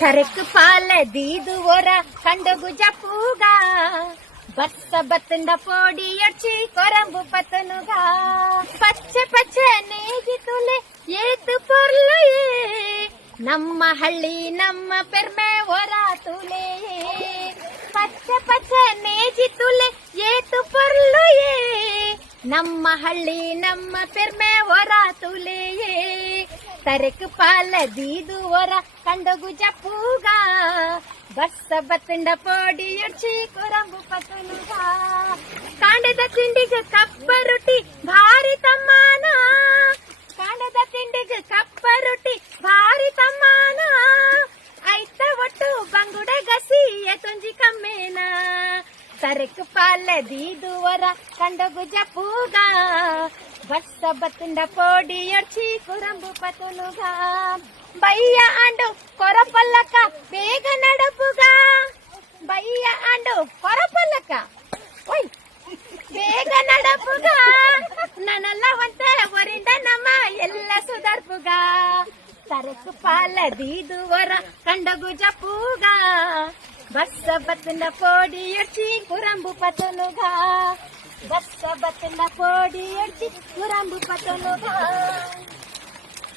ಚರಕ್ ಪಾಲ ದೀದು ಒರ ಕಂಡಗು ಜಪ್ಪುಗ ಬತ್ತ ಬತ್ತಂಡ ಪೋಡಿ ಅಚ್ಚಿ ಕೊರಂಬು ಪತನುಗ ಪಚ್ಚೆ ಪಚ್ಚೆ ನೇಗಿ ತುಲೆ ಏತು ಪೊರ್ಲು ನಮ್ಮ ಹಳ್ಳಿ ನಮ್ಮ ಪೆರ್ಮೆ ಒರ ತುಲೆ ಪಚ್ಚೆ ಪಚ್ಚೆ ನೇಜಿ ತುಲೆ ಏತು ಪೊರ್ಲು ನಮ್ಮ ಹಳ್ಳಿ ನಮ್ಮ ಪೆರ್ಮೆ ಒರ ತುಲೆ ತರಕ್ ಪಾಲ ದೀದು ಒರ ಕಂಡಗು ಜಪ್ಪುಗ ಬಸ್ಸ ಬತ್ತಂಡ ಪೋಡಿ ಅಡ್ಚಿ ಕೊರಂಬು ಪತನುಗ ಕಾಂಡದ ತಿಂಡಿಗೆ ಕಪ್ಪ ರೊಟ್ಟಿ ಭಾರಿ ತಮ್ಮಾನ ಕಾಂಡದ ತಿಂಡಿಗೆ ಕಪ್ಪ ರೊಟ್ಟಿ ಭಾರಿ ತಮ್ಮಾನ ಐತ ಒಟ್ಟು ಬಂಗುಡ ಗಸಿ ಎತೊಂಜಿ ಕಮ್ಮೇನ ತರಕ್ ಪಾಲ ದೀದು ಒರ ಕಂಡಗು ಜಪ್ಪುಗ ಬಸ್ಸ ಬತ್ತಂಡ ಪೋಡಿ ಅಡ್ಚಿ ಕೊರಂಬು ಪತನುಗ ಬಯ್ಯ ಆಂಡು ಕೊರಪಲ್ಲಕ್ಕ ಬೇಗ ನಡಪುಗ ಬಯ್ಯ ಆಂಡು ಕೊರಪಲ್ಲಕ್ಕ ಓಯ್ ಬೇಗ ನಡಪುಗ ನನ್ನಲ್ಲ ಒಂತೆ ಒರಿಂದ ನಮ್ಮ ಎಲ್ಲ ಸುಧಾರ್ಪುಗ ತರಕು ಪಾಲ ದೀದು ವರ ಕಂಡಗು ಜಪ್ಪುಗ ಬಸ್ಸ ಬತ್ತಂಡ ಪೋಡಿ ಅಡ್ಚಿ ಕುರಂಬು ಪತನುಗ ಬಸ್ಸ ಬತ್ತಂಡ ಪೋಡಿ ಅಡ್ಚಿ ಕುರಂಬು ಪತನುಗ